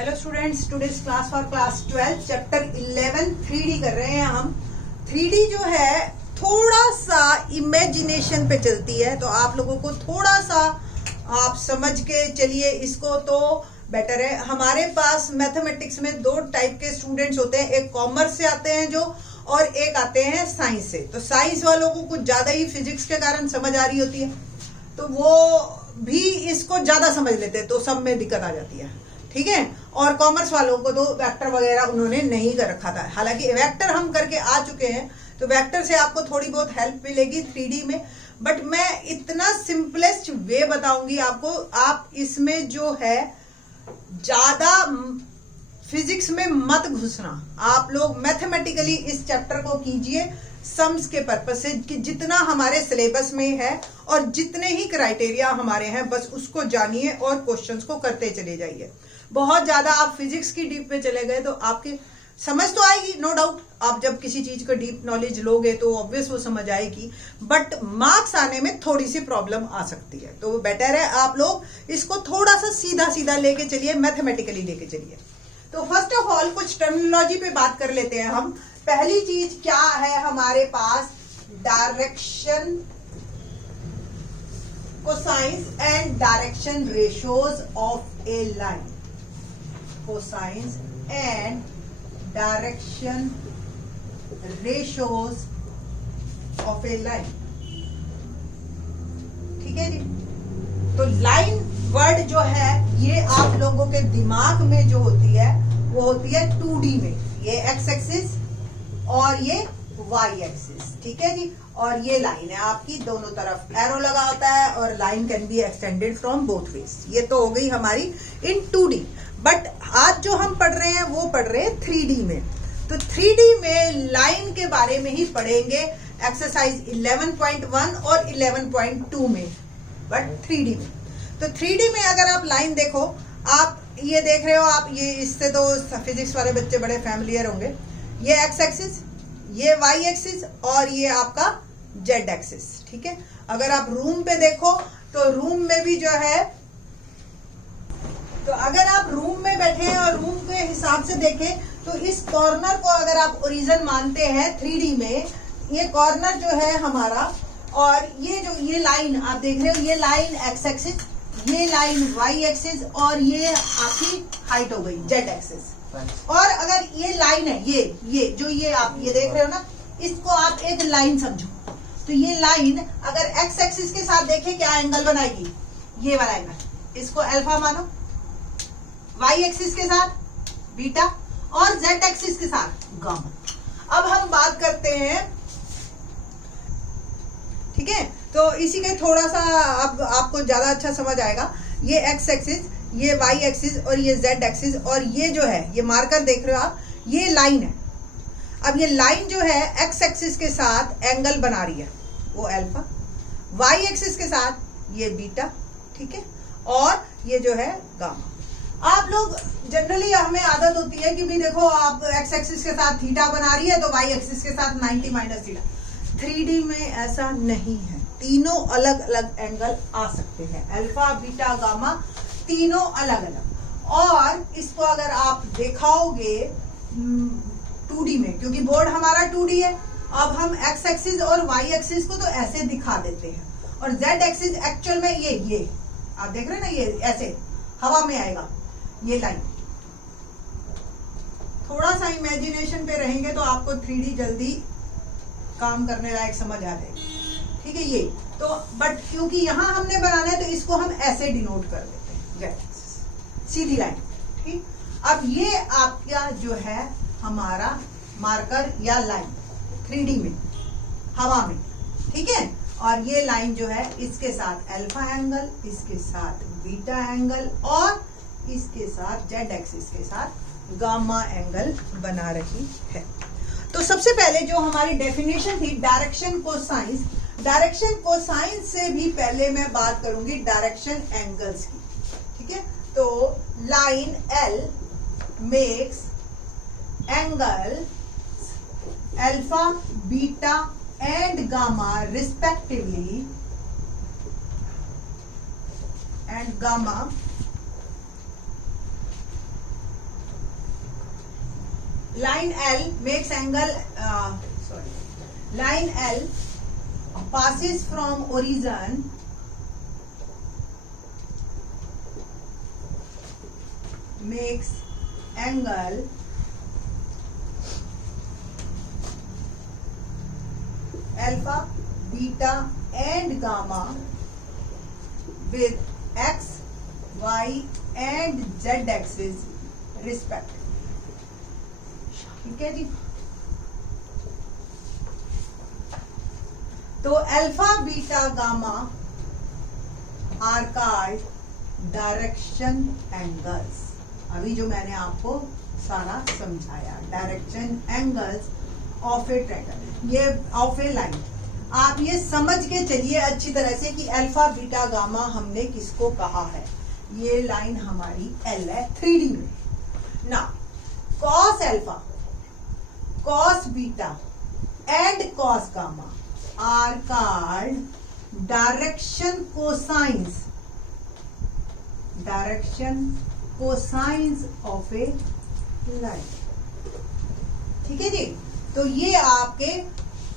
Hello students, today's class for class 12 chapter 11 3D कर रहे हैं हम। 3D जो है थोड़ा सा इमेजिनेशन पे चलती है, तो आप लोगों को थोड़ा सा आप समझ के चलिए इसको तो बेटर है। हमारे पास मैथमेटिक्स में दो टाइप के स्टूडेंट्स होते हैं, एक कॉमर्स से आते हैं जो, और एक आते हैं साइंस से। तो साइंस वालों को कुछ ज्यादा ही फिजिक्स के कारण समझ आ रही होती है, तो वो भी इसको ज्यादा समझ लेते हैं, तो सब में दिक्कत आ जाती है, ठीक है। और कॉमर्स वालों को तो वेक्टर वगैरह उन्होंने नहीं कर रखा था, हालांकि वेक्टर हम करके आ चुके हैं, तो वेक्टर से आपको थोड़ी बहुत हेल्प मिलेगी 3D में। बट मैं इतना सिंपलेस्ट वे बताऊंगी आपको, आप इसमें जो है ज्यादा फिजिक्स में मत घुसना। आप लोग मैथमेटिकली इस चैप्टर को कीजिए सम्स के पर्पज से, कि जितना हमारे सिलेबस में है और जितने ही क्राइटेरिया हमारे हैं बस उसको जानिए और क्वेश्चंस को करते चले जाइए। बहुत ज्यादा आप फिजिक्स की डीप में चले गए तो आपकी समझ तो आएगी, नो डाउट। आप जब किसी चीज का डीप नॉलेज लोगे तो ऑब्वियस वो समझ आएगी, बट मार्क्स आने में थोड़ी सी प्रॉब्लम आ सकती है। तो बेटर है आप लोग इसको थोड़ा सा सीधा सीधा लेके चलिए, मैथमेटिकली लेके चलिए। तो फर्स्ट ऑफ ऑल कुछ टर्मिनोलॉजी पे बात कर लेते हैं हम। पहली चीज क्या है हमारे पास, direction cosines and direction ratios of a line. Cosines and direction ratios of a line, ठीक है जी। तो लाइन वर्ड जो है ये आप लोगों के दिमाग में जो होती है वो होती है 2D में, ये एक्स एक्सिस और ये वाई एक्सिस, ठीक है जी। और ये लाइन है आपकी, दोनों तरफ एरो लगा होता है और line can be extended from both ways. ये तो हो गई हमारी इन 2D। बट आज जो हम पढ़ रहे हैं वो पढ़ रहे हैं 3D में। तो 3D में लाइन के बारे में ही पढ़ेंगे, एक्सरसाइज 11.1 और 11.2 में, बट 3D में। तो 3D में अगर आप लाइन देखो, आप ये देख रहे हो, आप ये इससे तो फिजिक्स वाले बच्चे बड़े फैमिलियर होंगे। ये एक्स एक्सिस, ये वाई एक्सिस और ये आपका जेड एक्सिस, ठीक है। अगर आप रूम पे देखो तो रूम में भी जो है, तो अगर आप रूम में बैठे हैं और रूम के हिसाब से देखें तो इस कॉर्नर को अगर आप ओरिजिन मानते हैं 3D में, ये कॉर्नर जो है हमारा, और ये जो ये लाइन आप देख रहे हो, ये लाइन एक्स एक्सिस, ये लाइन वाई एक्सिस और ये आपकी हाइट हो गई जेड एक्सिस। और अगर ये लाइन है, ये जो ये आप ये देख रहे हो ना, इसको आप एक लाइन समझो। तो ये लाइन अगर एक्स एक्सिस के साथ देखें क्या एंगल बनाएगी, ये वाला एंगल, इसको अल्फा मानो। वाई एक्सिस के साथ बीटा और जेड एक्सिस के साथ गामा। अब हम बात करते हैं, ठीक है। तो इसी के थोड़ा सा अब आपको ज्यादा अच्छा समझ आएगा। ये एक्स एक्सिस, ये वाई एक्सिस और ये जेड एक्सिस, और ये जो है ये मार्कर देख रहे हो आप, ये लाइन है। अब ये लाइन जो है एक्स एक्सिस के साथ एंगल बना रही है, वो अल्फा। वाई एक्सिस के साथ ये बीटा, ठीक है, और ये जो है गामा। आप लोग जनरली हमें आदत होती है कि भी देखो आप एक्स एक्सिस के साथ थीटा बना रही है तो वाई एक्सिस के साथ 90 माइनस थीटा। 3D में ऐसा नहीं है, तीनों अलग अलग एंगल आ सकते हैं, अल्फा बीटा गामा तीनों अलग अलग। और इसको अगर आप दिखाओगे 2D में, क्योंकि बोर्ड हमारा 2D है, अब हम एक्स एक्सिस और वाई एक्सिस को तो ऐसे दिखा देते हैं, और जेड एक्सिस एक्चुअल में ये आप देख रहे हैं ना, ये ऐसे हवा में आएगा ये लाइन। थोड़ा सा इमेजिनेशन पे रहेंगे तो आपको 3D जल्दी काम करने लायक समझ आ जाएगी, ठीक है। ये तो बट क्योंकि यहां हमने बनाना है तो इसको हम ऐसे डिनोट कर देते हैं, जेड एक्सिस सीधी लाइन, ठीक। अब ये आपका जो है हमारा मार्कर या लाइन 3D में हवा में, ठीक है। और ये लाइन जो है इसके साथ अल्फा एंगल, इसके साथ बीटा एंगल और इसके साथ जेड एक्सिस के साथ गामा एंगल बना रही है। तो सबसे पहले जो हमारी डेफिनेशन थी डायरेक्शन कोसाइंस, डायरेक्शन कोसाइंस से भी पहले मैं बात करूंगी डायरेक्शन एंगल्स की, ठीक है। तो line L makes angle alpha beta and gamma respectively, and gamma line L makes angle line L passes from origin makes angle alpha, beta and gamma with x, y and z axis respect. ठीक है जी। तो alpha beta gamma are called direction angles. अभी जो मैंने आपको सारा समझाया, direction angles of a triangle, ये ऑफ ए लाइन। आप ये समझ के चलिए अच्छी तरह से कि अल्फा बीटा गामा हमने किसको कहा है। ये लाइन हमारी एल है 3D में ना। Cos alpha, cos beta and cos gamma are called direction cosines of a line। ठीक है जी। तो ये आपके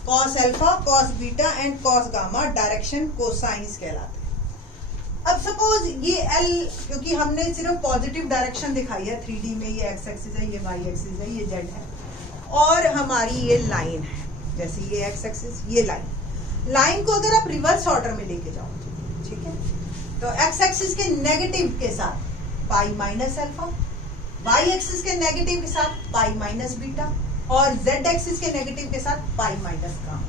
cos alpha, cos beta and cos gamma direction cosines कहलाते हैं। अब सपोज ये L, क्योंकि हमने सिर्फ पॉजिटिव डायरेक्शन दिखाई है 3D में, ये x एक्सिस है, ये y एक्सिस है, ये z है, और हमारी ये लाइन है, जैसे ये x एक्सिस, ये लाइन को अगर आप रिवर्स ऑर्डर में लेके जाओ, ठीक है, तो x एक्सिस के नेगेटिव के साथ pi minus alpha, y axis के नेगेटिव के साथ पाई माइनस बीटा, और z एक्सिस के नेगेटिव के साथ पाई माइनस गामा।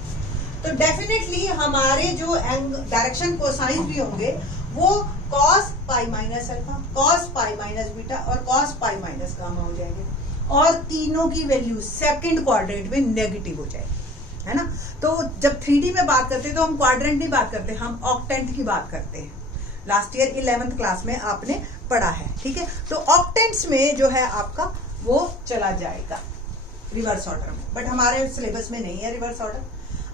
तो डेफिनेटली हमारे जो डायरेक्शन कोसाइन भी होंगे वो cos pi minus alpha, cos pi minus beta और cos पाई माइनस गामा हो जाएंगे, और तीनों की वैल्यू सेकंड क्वाड्रेंट में नेगेटिव हो जाएगी, है ना। तो जब 3D में बात करते हैं तो हम क्वाड्रेंट नहीं बात करते, हम ऑक्टेंट की बात करते हैं। लास्ट ईयर 11th क्लास में आपने पढ़ा है, ठीक है। तो ऑक्टेंट्स में जो है आपका वो चला जाएगा रिवर्स ऑर्डर में, बट हमारे सिलेबस में नहीं है रिवर्स ऑर्डर।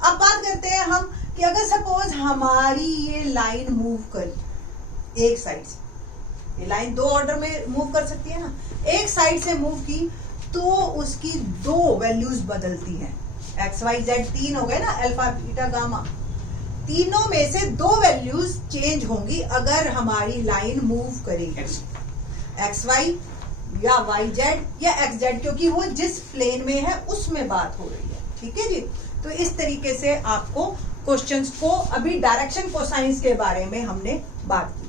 अब बात करते हैं हम कि अगर सपोज हमारी ये लाइन मूव करी एक साइड से, ये लाइन दो ऑर्डर में मूव कर सकती है ना, एक साइड से मूव की तो उसकी दो वैल्यूज बदलती हैं। एक्स वाई जेड तीन हो गए ना, अल्फा बीटा गामा, तीनों में से दो वैल्यूज चेंज होंगी अगर हमारी लाइन मूव करेगी, एक्स वाई या वाई जेड या एक्स जेड, क्योंकि वो जिस प्लेन में है उसमें बात हो रही है, ठीक है जी। तो इस तरीके से आपको क्वेश्चंस को, अभी डायरेक्शन कोसाइंस के बारे में हमने बात की।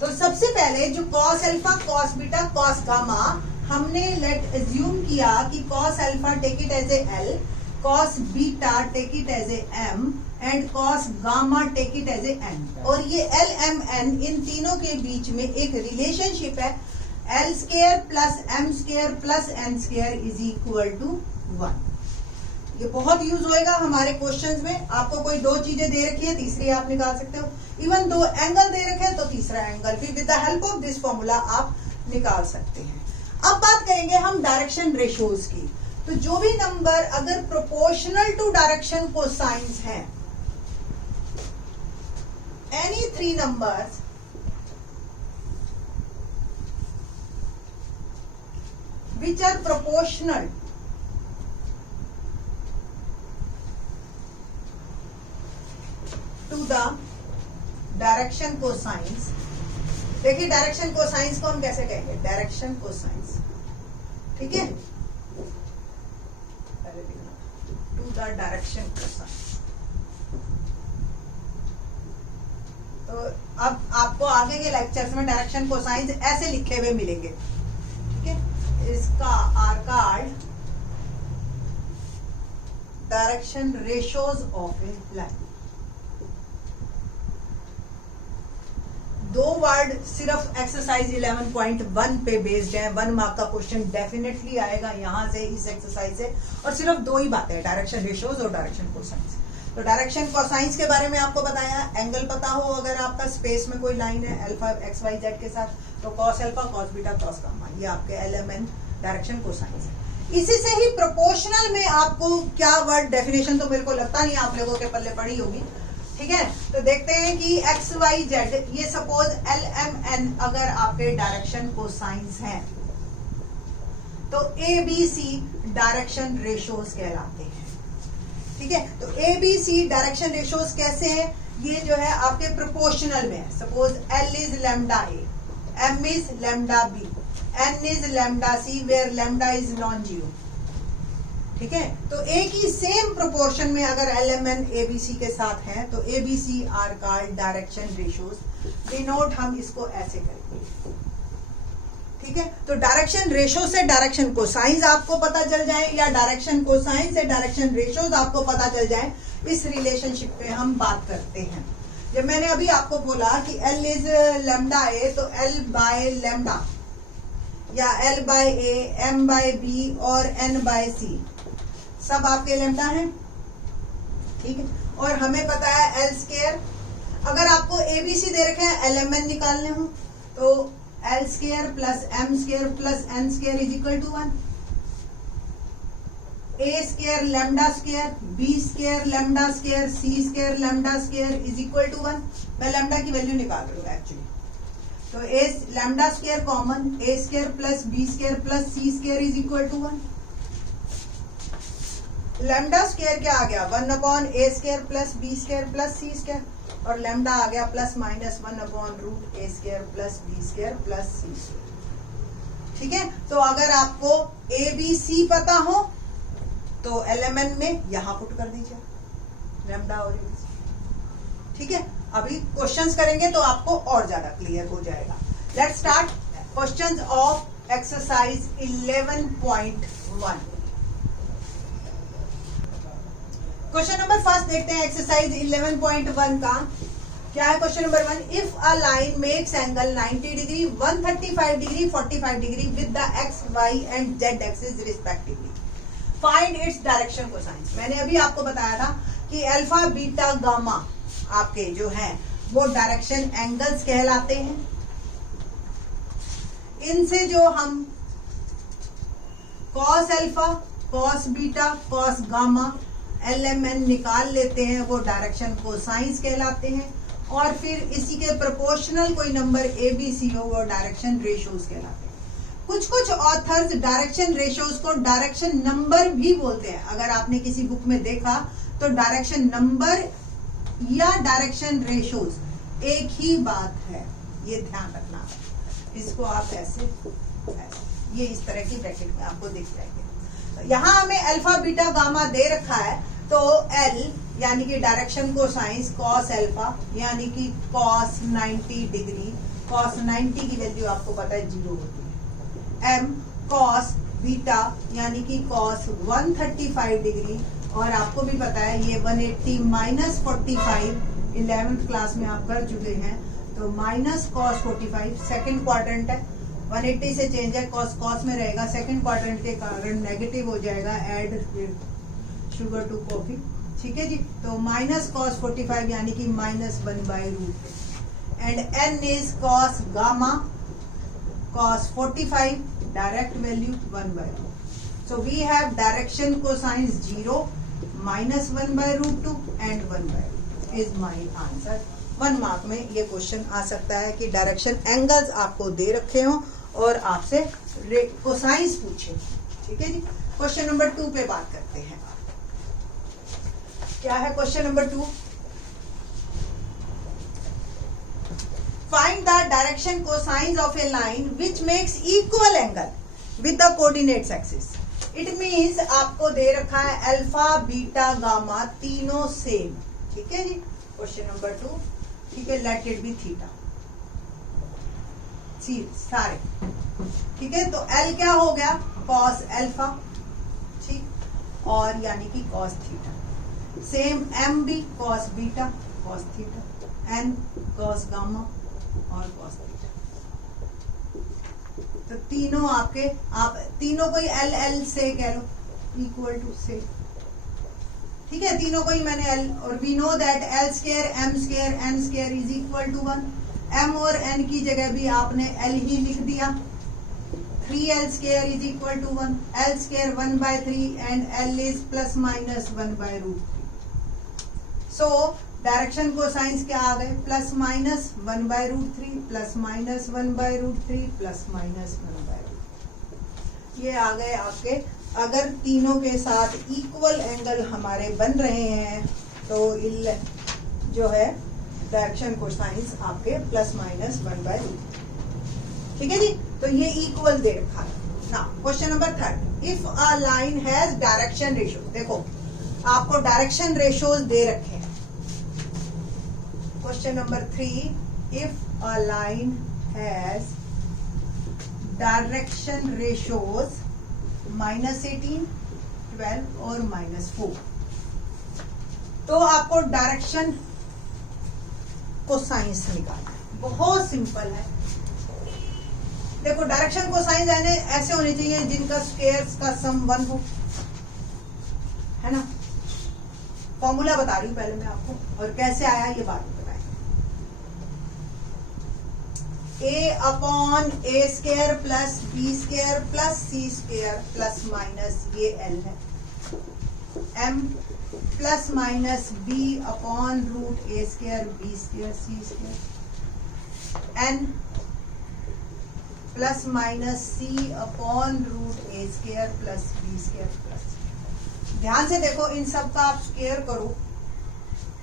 तो सबसे पहले जो cos alpha, cos beta, cos gamma, हमने लेट एज्यूम किया कि cos alpha take it as a L, cos beta take it as a M and cos gamma take it as a N। और ये L, M, N इन तीनों के बीच में एक relationship है, L square plus M square plus N square is equal to 1। ये बहुत use होएगा हमारे क्वेश्चंस में। आपको कोई दो चीजें दे रखी है, तीसरी आप निकाल सकते हो। इवन दो एंगल दे रखे हैं तो तीसरा एंगल भी with the help of this formula आप निकाल सकते हैं। अब बात करेंगे हम डायरेक्शन रेशियोज की। तो जो भी नंबर अगर प्रोपोर्शनल टू डायरेक्शन कोसाइंस हैं, any three numbers which are proportional to the direction cosines. देखिए डायरेक्शन कोसाइंस को हम कैसे कहेंगे, डायरेक्शन कोसाइंस, ठीक है, टू द डायरेक्शन कोसाइंस। तो अब आपको आगे के लेक्चर्स में डायरेक्शन कोसाइंस ऐसे लिखे हुए मिलेंगे, ठीक है। इसका are called direction ratios of a line. दो वर्ड सिर्फ एक्सरसाइज 11.1 पे बेस्ड है, 1 मार्क का क्वेश्चन डेफिनेटली आएगा यहां से, इस एक्सरसाइज से, और सिर्फ दो ही बातें हैं, डायरेक्शन रेशियोज और डायरेक्शन कोसाइंस। तो डायरेक्शन कोसाइंस के बारे में आपको बताया, एंगल पता हो अगर आपका स्पेस में कोई लाइन है अल्फा एक्स वाई जेड के साथ, तो cos alpha, cos beta, cos gamma, ये आपके एलएमएन डायरेक्शन कोसाइंस है। इसी से ही प्रोपोर्शनल में आपको क्या वर्ड, डेफिनेशन तो मेरे को लगता नहीं आप लोगों के पल्ले पड़ी होगी, ठीक है। तो देखते हैं कि एक्स वाई जेड, ये सपोज एल एम एन अगर आपके डायरेक्शन कोसाइंस हैं, तो ABC डायरेक्शन रेशियोज कहलाते हैं। ठीक है, तो ABC डायरेक्शन रेशियोज कैसे हैं? ये जो है आपके प्रोपोर्शनल में है। Suppose L is lambda A, M is lambda B, N is lambda C, where lambda is non zero. ठीक है, तो एक ही सेम प्रोपोर्शन में अगर LMN ABC के साथ है तो ABC are called direction ratios. Denote हम इसको ऐसे करेंगे। ठीक है, तो डायरेक्शन रेशियो से डायरेक्शन कोसाइंस आपको पता चल जाए या डायरेक्शन कोसाइन से डायरेक्शन रेशियोज आपको पता चल जाए, इस रिलेशनशिप पे हम बात करते हैं। जब मैंने अभी आपको बोला कि L इज लैम्डा A, तो L बाय लैम्डा या L by A, M by B और N बाय C सब आपके लैम्डा हैं। ठीक है, और हमें पता है L स्क्वायर। अगर आपको ABC दे रखे हैं LMN निकालने हो तो L square plus M square plus N square is equal to 1। A square lambda square, B square lambda square, C square lambda square is equal to 1। मैं लैम्डा की value निकाल रही हूँ एक्चुअली। तो A lambda square common, A square plus B square plus C square is equal to 1। Lambda square क्या आ गया? 1 upon A square plus B square plus C square, और लैम्डा आ गया plus minus 1 upon root A square plus B square plus C square. ठीक है, तो अगर आपको ABC पता हो तो LMN में यहां पुट कर दीजिए लैम्डा और ABC। ठीक है, अभी क्वेश्चंस करेंगे तो आपको और ज्यादा क्लियर हो जाएगा। Let's start questions of exercise 11.1। Question number first देखते हैं एक्सरसाइज 11.1 का। क्या है question number 1? If a line makes angle 90 degree, 135 degree, 45 degree with the x, y and z axis respectively, find its direction cosines. मैंने अभी आपको बताया था कि अल्फा बीटा गामा आपके जो हैं वो डायरेक्शन एंगल्स कहलाते हैं। इनसे जो हम cos alpha, cos beta, cos gamma, LMN निकाल लेते हैं, वो डायरेक्शन कोसाइंस कहलाते हैं। और फिर इसी के प्रोपोर्शनल कोई नंबर ABC हो वो डायरेक्शन रेशियोज कहलाते हैं। कुछ कुछ ऑथर्स डायरेक्शन रेशियोज को डायरेक्शन नंबर भी बोलते हैं। अगर आपने किसी बुक में देखा तो डायरेक्शन नंबर या डायरेक्शन रेशियोज एक ही बात है, ये ध्यान रखना। इसको आप ऐसे ये इस तरह की ब्रैकेट में आपको दिख जाएंगे। यहाँ हमें अल्फा बीटा गामा दे रखा है, तो L यानी कि डायरेक्शन कोसाइंस कॉस अल्फा यानी कि कॉस 90 डिग्री, कॉस 90 की वैल्यू आपको पता है 0 होती है। M कॉस बीटा यानी कि कॉस 135 डिग्री, और आपको भी पता है ये 180 माइनस 45 11th क्लास में आप कर चुके हैं, तो माइनस कॉस 45 सेकेंड क्वाड्रेंट है, 180 से चेंज है, कॉस कॉस में रहेगा, सेकंड क्वाड्रेंट के कारण नेगेटिव हो जाएगा, ऐड शुगर टू कॉफी। ठीक है जी, तो माइनस कॉस 45 यानी कि minus 1 by root, and N is cos gamma cos 45 direct value 1 by root. So we have direction cosines 0, minus 1 by root 2 and 1 by root is my answer. 1 mark में ये question आ सकता है कि direction angles आपको दे रखे हो और आपसे कोसाइंस पूछे। ठीक है जी, क्वेश्चन नंबर 2 पे बात करते हैं। क्या है question number 2? Find the direction cosines of a line which makes equal angle with the coordinates axis. It means आपको दे रखा है अल्फा बीटा गामा तीनों सेम। ठीक है जी, क्वेश्चन नंबर 2। ठीक है, लेट इट बी थीटा सारे। ठीक है, तो L क्या हो गया? कॉस अल्फा, ठीक, और यानी कि कॉस थीटा। सेम M भी cos beta cos theta, N cos gamma और कॉस थीटा। तो तीनों आपके, आप तीनों को L से कह लो इक्वल टू से। ठीक है, तीनों को ही मैंने L, और we know that L square M square N square is equal to 1। M और N की जगह भी आपने L ही लिख दिया। 3L square is equal to 1, L square 1 by 3 and L is plus minus 1 by root 3। So direction cosines क्या आ गए? Plus minus 1 by root 3 plus minus 1 by root 3 plus minus 1 by root 3। ये आ गए आपके, अगर तीनों के साथ इक्वल एंगल हमारे बन रहे हैं तो जो है डायरेक्शन कोसाइंस आपके प्लस माइनस 1/√। ठीक है जी, तो ये इक्वल दे रखा है ना। Question number 3, if a line has direction ratio, देखो आपको डायरेक्शन रेशियोज दे रखे हैं। Question number 3, if a line has direction ratios -18, 12 और -4, तो आपको डायरेक्शन कोसाइंस निकालना है। बहुत सिंपल है। देखो डायरेक्शन कोसाइंस ऐसे होने चाहिए जिनका स्क्वायर्स का सम 1 हो, है ना। फॉर्मूला बता रही हूं पहले मैं आपको, और कैसे आया ये बाद में बताएंगे। a/a² plus b² plus c² plus minus ये l है, m plus minus b/√a² b² c², n plus minus c/√a² plus b² plus. ध्यान से देखो, इन सब का आप स्क्वायर करो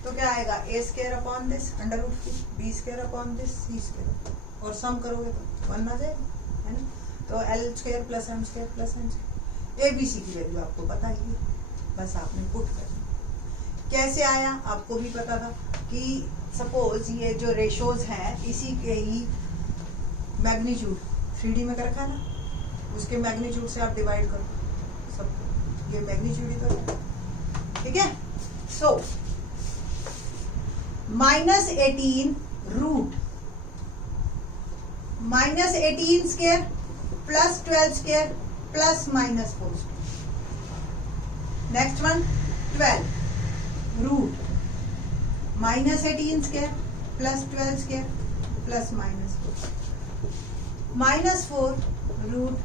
तो क्या आएगा, a²/this √3, b²/this c², और सम करोगे तो 1 आ जाएगा, है ना। तो l² plus m² plus n², ABC की वैल्यू आपको पता ही है, बस आपने पुट करना। कैसे आया आपको भी पता था कि सपोज ये जो रेशोज हैं इसी के ही मैग्नीट्यूड 3D में कर रखा है ना, उसके मैग्नीट्यूड से आप डिवाइड करो सब, ये मैग्नीट्यूड ही तो है। ठीक है, so -18 root -18² plus 12² plus -4²। Next one 12 root -18² plus 12² plus -4, -4 root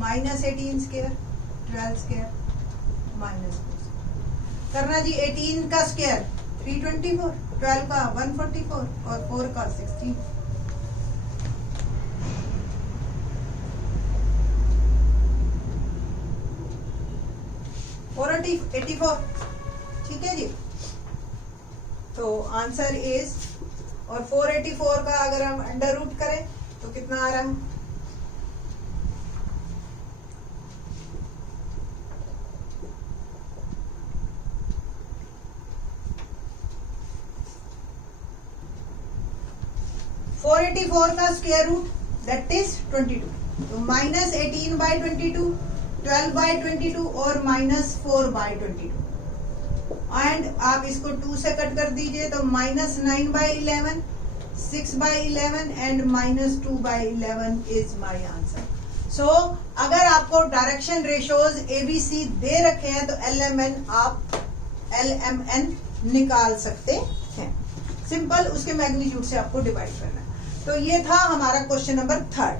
-18² 12² -4। करना जी, 18 का स्क्वायर 324, 12 का 144 और 4 का 16। और 84। ठीक है जी, तो आंसर इज, और 484 का अगर हम अंडर रूट करें तो कितना आ रहा है, -484 का स्क्वायर रूट दैट इज 22, तो -18/22, 12/22 और -4/22, एंड आप इसको 2 से कट कर दीजिए तो -9/11, 6/11 एंड -2/11 इज माय आंसर। सो अगर आपको डायरेक्शन रेशियोज ABC दे रखे हैं तो LMN आप LMN निकाल सकते हैं। सिंपल, उसके मैग्नीट्यूड से आपको डिवाइड करना है। तो ये था हमारा क्वेश्चन नंबर 3।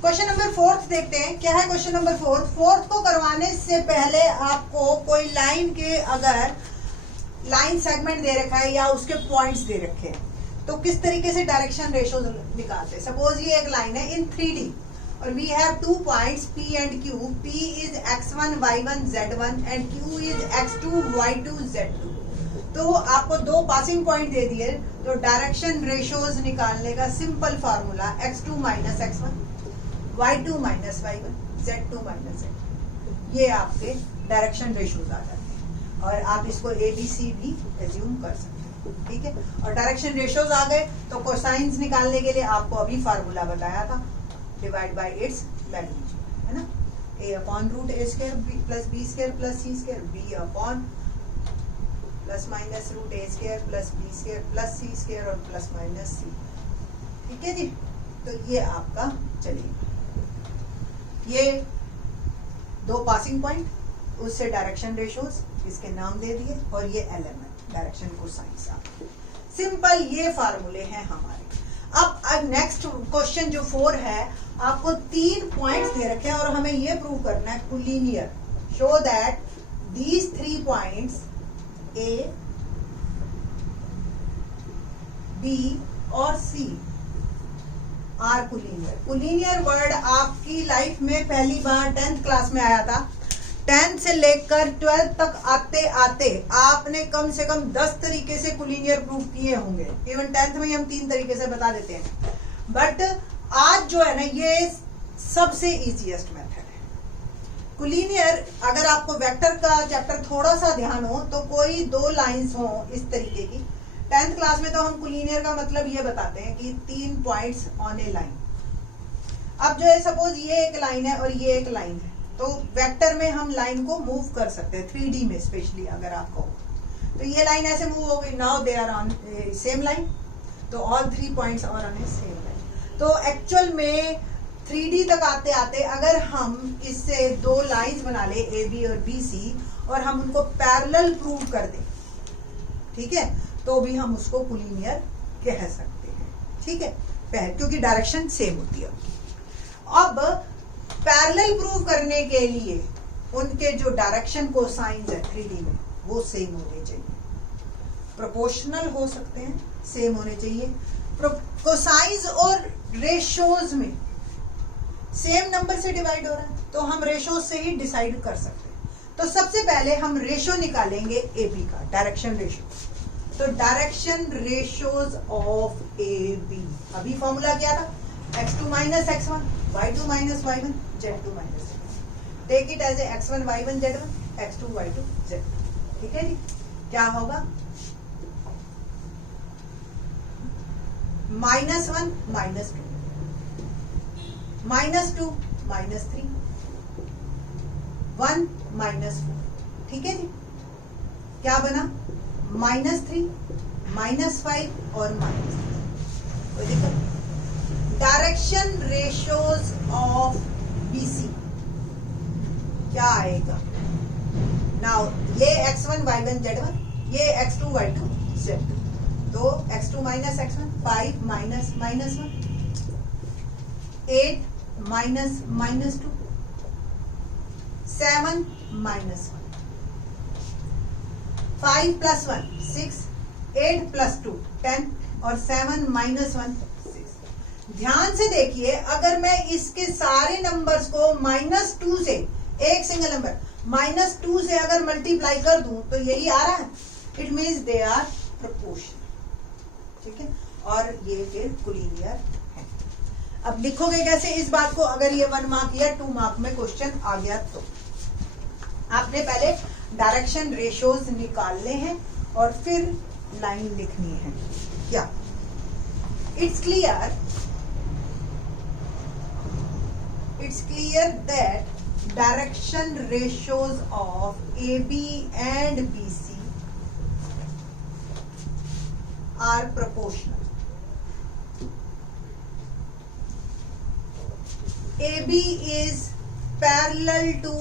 क्वेश्चन नंबर 4 देखते हैं, क्या है क्वेश्चन नंबर 4 को करवाने से पहले आपको कोई लाइन के, अगर लाइन सेगमेंट दे रखा है या उसके पॉइंट्स दे रखे हैं तो किस तरीके से डायरेक्शन रेशियो निकालते हैं। सपोज ये एक लाइन है इन 3D और we have 2 points P and Q। P is x1 y1 z1 and Q is x2 y2 z2। तो आपको 2 पासिंग पॉइंट दे दिए, तो डायरेक्शन रेशियोज निकालने का simple formula x2 minus x1, y2 minus y1, z2 minus z2, ये आपके direction ratios आ जाते हैं और आप इसको ABC भी एज्यूम कर सकते हैं। ठीक है, और डायरेक्शन रेशियोज आ गए तो कोसाइंस निकालने के लिए आपको अभी फार्मूला बताया था, डिवाइड बाय इट्स मैग्नीट्यूड, है ना। a/√a² plus b² plus c² b/ plus minus √a² plus b² plus c² और प्लस माइनस c। ठीक है जी, तो ये आपका, चलिए ये 2 पासिंग पॉइंट, उससे डायरेक्शन रेशियोज इसके नाम दे दिए, और ये LMN डायरेक्शन कोसाइंस। सिंपल, ये फार्मूले हैं हमारे। अब नेक्स्ट क्वेश्चन जो 4 है, आपको 3 पॉइंट्स दे रखे हैं और हमें ये प्रूव करना है collinear, show that these 3 points A, B और C are collinear. Collinear word आपकी लाइफ में पहली बार 10th क्लास में आया था। 10th से लेकर 12th तक आते आते आपने कम से कम 10 तरीके से कोलिनियर प्रूव किए होंगे। इवन 10th में हम 3 तरीके से बता देते हैं, बट आज जो है ना ये सबसे इजीएस्ट मेथड है कोलिनियर। अगर आपको वेक्टर का चैप्टर थोड़ा सा ध्यान हो तो कोई 2 लाइंस हो इस तरीके की। 10th क्लास में तो हम कोलिनियर का मतलब ये बताते हैं कि 3 पॉइंट्स ऑन ए लाइन। अब जो है सपोज ये एक लाइन है और ये एक लाइन है, तो वेक्टर में हम लाइन को मूव कर सकते हैं 3D में, स्पेशली अगर आपको तो ये लाइन ऐसे मूव हो गई। Now they are on same line, तो all 3 points are on a same line. तो एक्चुअल में 3D तक आते आते अगर हम इससे 2 लाइंस बना ले AB और BC और हम उनको पैरेलल प्रूव कर दें, ठीक है, तो भी हम उसको कोलिनियर कह सकते हैं, ठीक है, क्योंकि डायरेक्शन सेम होती है। अब पैरेलल प्रूव करने के लिए उनके जो डायरेक्शन कोसाइंस है 3D में वो सेम होने चाहिए, प्रोपोर्शनल हो सकते हैं, सेम होने चाहिए। कोसाइंस और रेशोज में सेम नंबर से डिवाइड हो रहा है तो हम रेशोज से ही डिसाइड कर सकते हैं। तो सबसे पहले हम रेशो निकालेंगे AB का, डायरेक्शन रेशो। तो डायरेक्शन रेशोज ऑफ AB, अभी फॉर्मूला क्या था, x2 minus x1, y2 minus y1, z2 minus z1। Take it as a x1 y1 z1, x2 y2 z2, ठीक है जी। क्या होगा, -1 -2, -2 -3, 1 -4, ठीक है जी। क्या बना, -3 -5 और -3। कोई दिक्कत, डायरेक्शन रेशोज ऑफ BC क्या आएगा, नाउ ये x1 y1 z1, ये x2 y2 z2, तो x2 minus x1 5 minus -1, 8 minus -2, 7 -1, 5 plus 1 6, 8 plus 2 10 और 7 minus 1 6। ध्यान से देखिए, अगर मैं इसके सारे नंबर्स को -2 से, एक सिंगल नंबर -2 से अगर मल्टीप्लाई कर दूं तो यही आ रहा है, it means they are proportional, ठीक है, और ये फिर कोलिनियर है। अब लिखोगे कैसे इस बात को, अगर ये 1 मार्क या 2 मार्क में क्वेश्चन आ गया तो आपने पहले डायरेक्शन रेशोज निकालने हैं और फिर लाइन लिखनी है। क्या, it's clear that direction ratios of AB and BC are proportional। AB is parallel to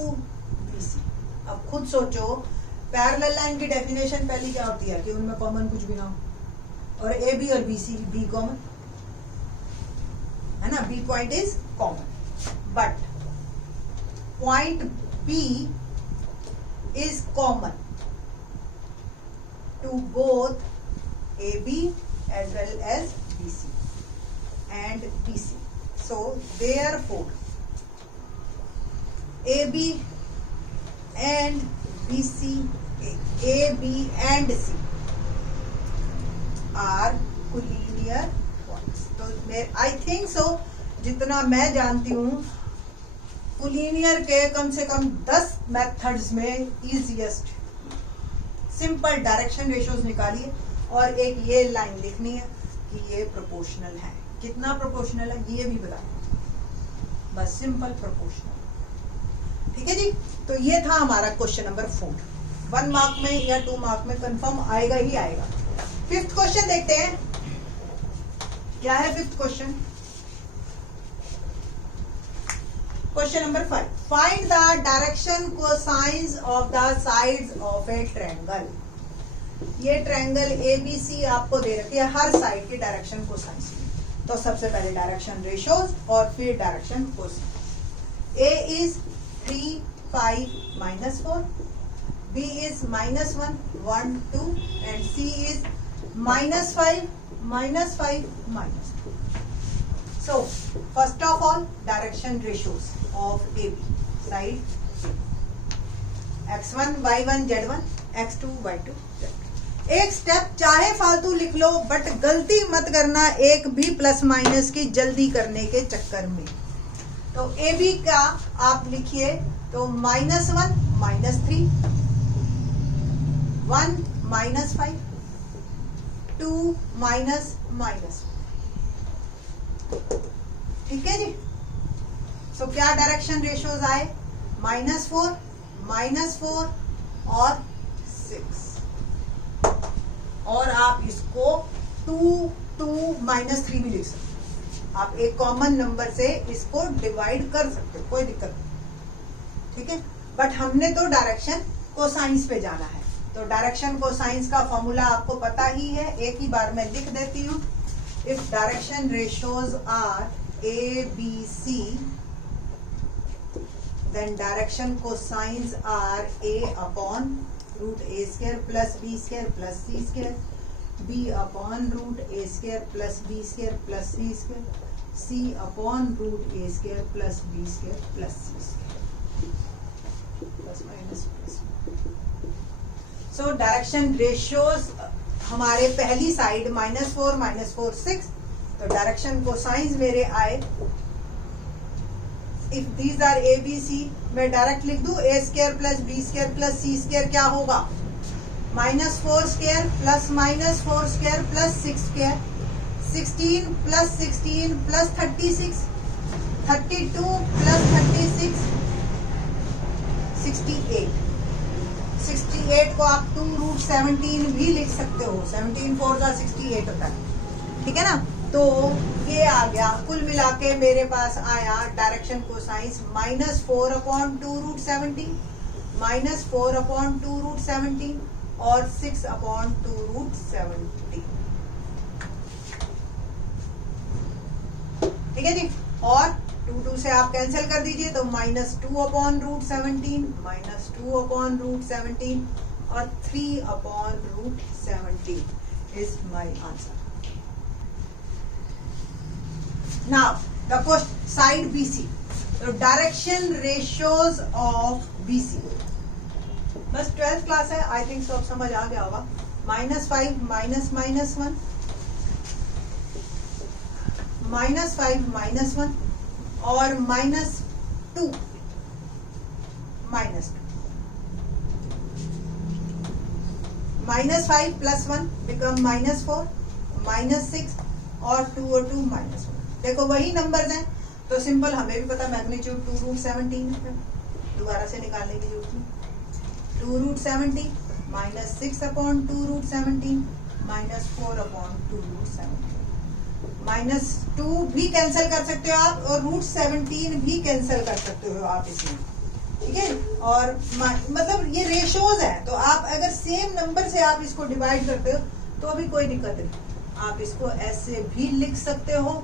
BC। अब खुद सोचो, पैरेलल लाइन की डेफिनेशन पहली क्या होती है कि उनमें कॉमन कुछ भी ना हो, और AB और BC B कॉमन है ना, B point is common, but point B is common to both AB as well as BC and BC। So therefore AB and BC, AB and C are collinear points। तो I think so, जितना मैं जानती हूँ collinear के कम से कम 10 methods में easiest simple direction ratios निकालिए और एक ये लाइन लिखनी है कि ये प्रोपोर्शनल है। कितना प्रोपोर्शनल है ये भी बताइए, बस सिंपल प्रोपोर्शनल, ठीक है जी। तो ये था हमारा क्वेश्चन नंबर 4। 1 मार्क में या 2 मार्क में कंफर्म आएगा ही आएगा। 5th क्वेश्चन देखते हैं, क्या है 5th question. Question number 5, find the direction cosines of the sides of a triangle. ये ट्रायंगल ABC आपको दे रखी है, हर साइड की डायरेक्शन कोसाइंस। तो सबसे पहले डायरेक्शन रेशोज और फिर direction cosines. A is 3 5 -4, B is -1 1 2 and C is -5 -5 -2। So first of all, direction ratios of AB side x1 y1 z1 x2 y2 z2। एक स्टेप चाहे फालतू लिख लो, बट गलती मत करना एक भी प्लस माइनस की जल्दी करने के चक्कर में। तो AB का आप लिखिए तो -1 -3 1 -5 2 -। ठीक है जी। सो क्या डायरेक्शन रेशियोज आए? -4 -4 और 6। और आप इसको 2 2 -3 भी लिख सकते हो। आप एक कॉमन नंबर से इसको डिवाइड कर सकते हो, कोई दिक्कत नहीं। ठीक है, बट हमने तो डायरेक्शन कोसाइंस पे जाना है। तो डायरेक्शन कोसाइंस का फॉर्मूला आपको पता ही है, एक ही बार मैं लिख देती हूँ। If direction ratios are A B C, then direction cosines are A upon root A square plus B square plus C square, B upon root A square plus B square plus C square, C upon root A square plus B square plus C square, plus minus plus। So direction ratios हमारे पहली side -4 -4 6। तो direction cosines मेरे आए, if these are A B C, मैं direct लिख दूं A square plus B square plus C square क्या होगा? -4 square plus -4 square plus 6 square, 16 plus 16 plus 36, 32 plus 36 68। 68 को आप 2√17 भी लिख सकते हो। 17 4 जा 68 होता है। ठीक है ना? तो ये आ गया, कुल मिला के मेरे पास आया डायरेक्शन कोसाइंस -4 अपॉन 2√17 -4 अपॉन 2√17 और 6 अपॉन 2√17। ठीक है जी। और 2 से आप कैंसिल कर दीजिए तो -2 अपॉन √17 -2 अपॉन √17 और 3 upon √17 is my answer. Now the question side BC, so direction ratios of BC, बस 12th क्लास है, आई थिंक सब समझ आ गया होगा। -5 -1 -5 -1 और -2 -5 + 1 बिकम -4 -6 और 2 और 2 -1। देखो वही नंबर्स हैं, तो सिंपल हमें भी पता मैग्नीट्यूड 2√17 है, दोबारा से निकालने की जरूरत नहीं। 2√17 -6 अपॉन 2√17 -4 अपॉन 2√17 -2 भी कैंसिल कर सकते हो आप, और √17 भी कैंसिल कर सकते हो आप इसमें। ठीक है, और मतलब ये रेशियोज है, तो आप अगर सेम नंबर से आप इसको डिवाइड करते हो तो भी कोई दिक्कत नहीं, आप इसको ऐसे भी लिख सकते हो।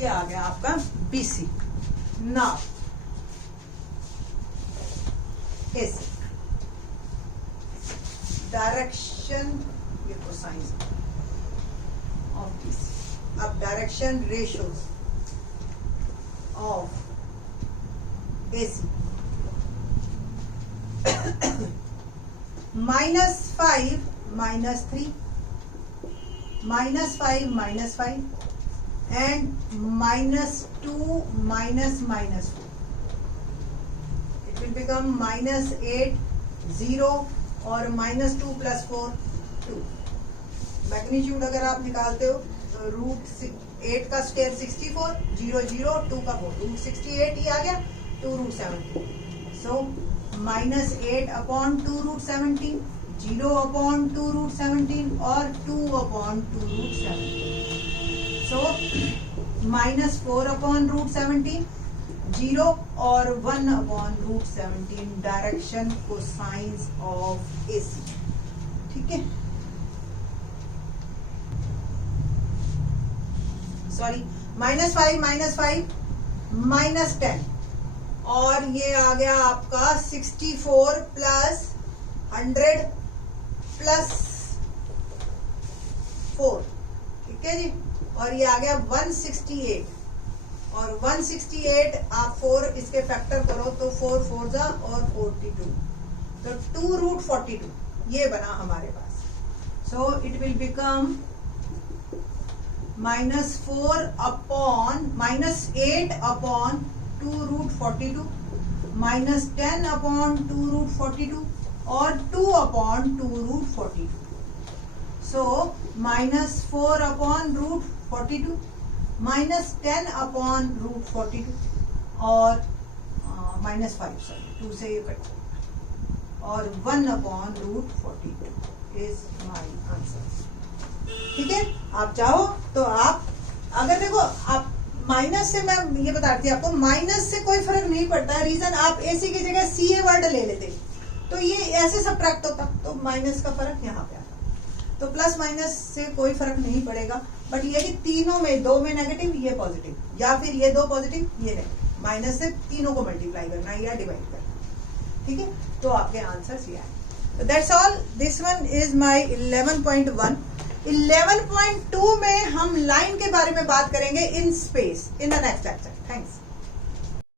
ये आ गया आपका BC। नाउ AC डायरेक्शन, ये कोसाइंस ऑफ BC। अब direction ratios of AC -5 -3 -5 and -2 -4, it will become -8 0 और -2 + 4 2। मैग्नीट्यूड अगर आप निकालते हो तो √8 का स्क्वायर 64, 0 0 2 का 4, √68 ही आ गया 2√17। सो -8 अपॉन 2√17, 0 अपॉन 2√17 और 2 अपॉन 2√17। सो -4 अपॉन √17, 0 और 1 upon √17 direction cosines of AC। ठीक है, सॉरी -5 -10 और ये आ गया आपका 64 + 100 + 4, ठीक है जी। और ये आ गया 168, और 168 आप 4 इसके फैक्टर करो तो 4 4 जा और 42, तो 2√42 ये बना हमारे पास। So it will become -4 upon -8 upon 2√42 -10 upon 2√42 और 2 अपॉन 2√42। सो -4 अपॉन √42 -10 अपॉन √42 और -5 सॉरी 2 से ये कट और 1 अपॉन √42 इज माय आंसर। ठीक है, आप चाहो तो आप अगर देखो आप माइनस से, मैं ये बताती हूँ आपको, माइनस से कोई फर्क नहीं पड़ता है। रीजन आप एसी की जगह CA वर्ड ले लेते तो ये ऐसे सब्ट्रैक्ट होता, तो माइनस का फर्क यहाँ पे आता। तो प्लस माइनस से कोई फर्क नहीं पड़ेगा, बट ये कि तीनों में, 2 में नेगेटिव ये पॉजिटिव, या फिर ये 2 पॉजिटिव ये नेगेटिव, माइनस से तीनों को मल्टीप्लाई करना या डिवाइड करना। ठीक है, तो आपके आंसर्स ये आए। That's all, this one is my 11.1। 11.2 में हम लाइन के बारे में बात करेंगे in space in the next lecture. Thanks.